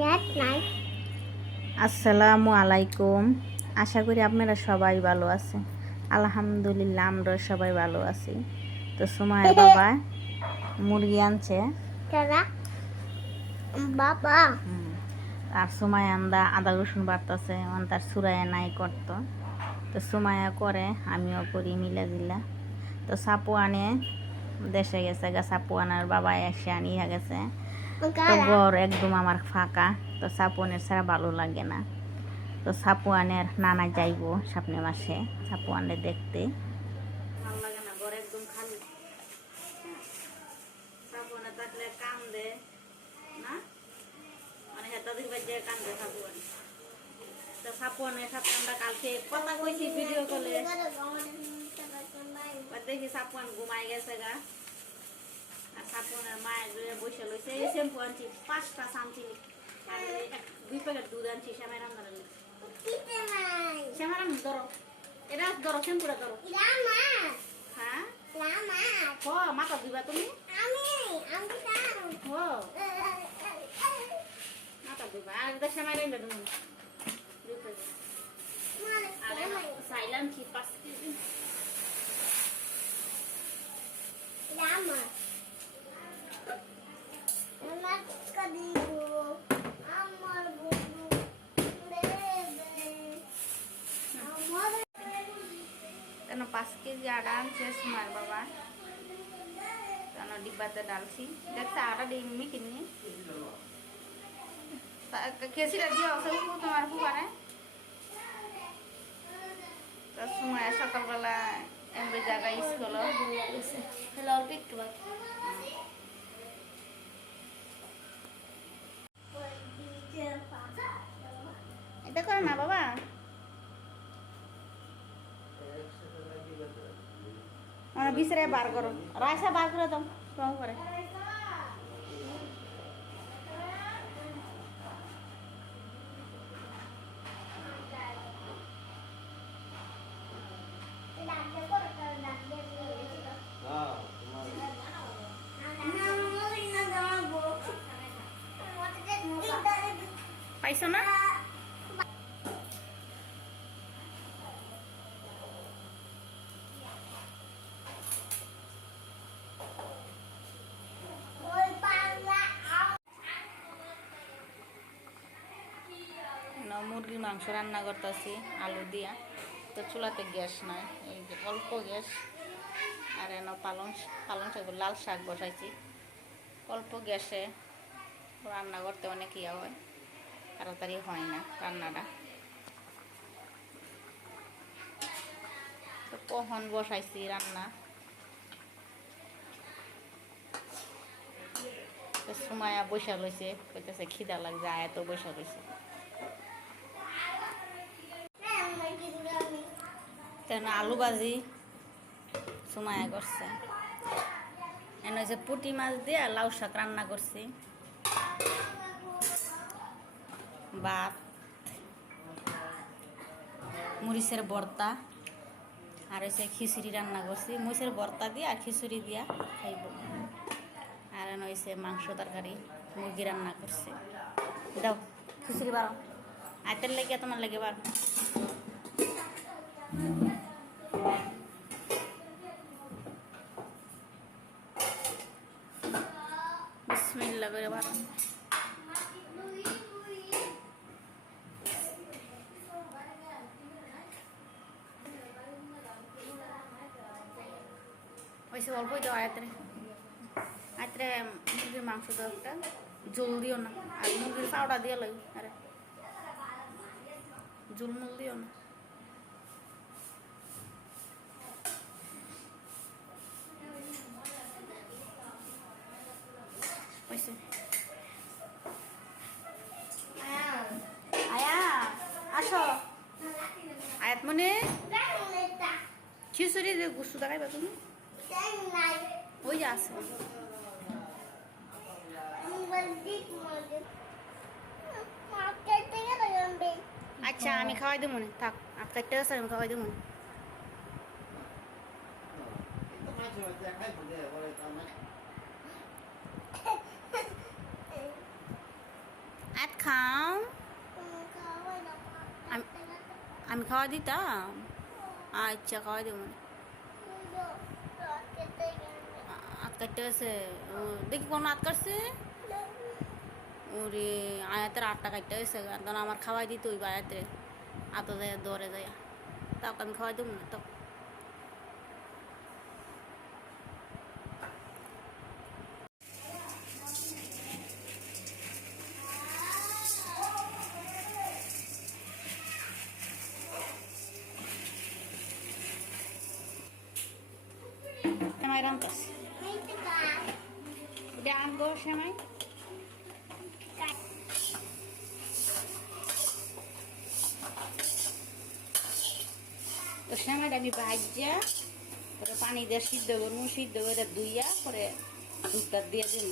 Net নাই। আসসালামু আলাইকুম। আশা করি আপনারা সবাই ভালো আছেন। আলহামদুলিল্লাহ আমরা সবাই ভালো আছি। তো সুমায়ের বাবা মুরগি আনছে। দাদা বাবা আর সুমায় আমরা আদা রসুন বাড়তেছে তার সুরায় নাই করতো। তো সুমায়া করে, আমিও করি মিলা দিলা। তো সাপু আনে দেশে গেছে গা, সাপু আনার বাবা এসে আনিয়ে গেছে। তো ঘর একদম আমার ফাঁকা। তো সাপুনের ছাড়া ভালো লাগে না। তো সাপুয়ানের নানা যাইব সামনে মাসে সাপুয়ানে দেখতে। ভালো লাগে না, ঘর একদম খালি। সাপুয়ানে থাকলে কান্দে না, মানে হেতা দিবে যে কান্দে সাপুয়ান। তো সাপুয়ানের সাথে আমরা কালকে কথা কইছি ভিডিও কলে, দেখি সাপুয়ান ঘুমাই গেছে গা। আর সাপুয়ানের মায়ের বসে লইছে। এই শ্যাম্পু আনছি 5টা সামথিং, আর 2 প্যাকেট দুধ আনছি শ্যামাই রান্নার। শ্যামারাম ধরো, এটা ধরো, শ্যাম্পুটা ধরো। হ্যাঁ মাথা দিবা তুমি, মাথা দিবা। আর এটা শ্যামাই রাইলে তুমি সাইলাম 5 কেজি। কেন 5 কেজি আটা আনছে সুমার বাবা, কেন ডিব্বাতে ডালছি। দেখছে আটা ডিমি কিনি কেসিটা দিয়ে অসুখ তোমার ফুপারে। তো সময় সকালবেলা এমনি জায়গায় স্কুল অল্প একটু বাকি। এটা করে না বাবা, মানে বিছরে বার করো, রাইসা বার করে দাও রং করে। পাইছো না? মুরগির মাংস রান্না করতেছি আলু দিয়া। তো চুলাতে গ্যাস নাই, এই যে অল্প গ্যাস। আর পালং শাক, লাল শাক বসাইছি। অল্প গ্যাসে রান্না করতে অনেক ইয়া হয়, তাড়াতাড়ি হয় না রান্নাটা। তো কখন বসাইছি রান্না, সময় বৈশা লইছে, কইতেছে খিদা লাগছে, আয় তো বৈশা লইছে। কেন আলু ভাজি সুমায়া করছে। এনে হচ্ছে পুঁটি মাছ দিয়ে লাউ শাক রান্না করছি, ভাত, মরিচের ভর্তা, আর হচ্ছে খিচুড়ি রান্না করছি। মরিচের ভর্তা দিয়ে আর খিচুড়ি দিয়া খাইব। আর এনে হচ্ছে মাংস তরকারি মুরগি রান্না করছি। দাও খিচুড়ি বাড়াও, আয়তের লেগে তোমার লেগে বাড়। বিসমিল্লাহ করে বাড়াও। ওইসে অল্পই দাও আয়ত্রে, আয়ত্রে মুরগির মাংস দাও একটা, জল দিও না। আর মুরগির পাউডার দিয়ে লই, আরে জলমুল দিও না। ওইসে আয়া আসো, আয়াত মনে খিচুড়ি দিয়ে গুস্তু দেখাইবা তুমি, ওই যে আছে। আচ্ছা আমি খাওয়াই দেবো মনে থাক, আপনার একটা আছে আমি খাওয়াই দেবো। আয়াত খাও খাওয়াই না আমি আমি খাওয়া দিতাম আচ্ছা খাওয়া দেবো আত কাটতে গেছে দেখি কোনো আত কাটছে ওরে আয়াতের 8টা কাটতে গেছে কারণ আমার খাওয়াই দিত ওই আয়াতে আত যায় দৌড়ে যায় তাও আমি খাওয়াই দেবো না তো সেমাই রান্তাছি এটা আনবো সেমাই তো সেমাইটা আমি ভাজিয়া পরে পানি দিয়ে সিদ্ধ করবো সিদ্ধ করে ধুইয়া পরে দুধটা দিয়ে দিব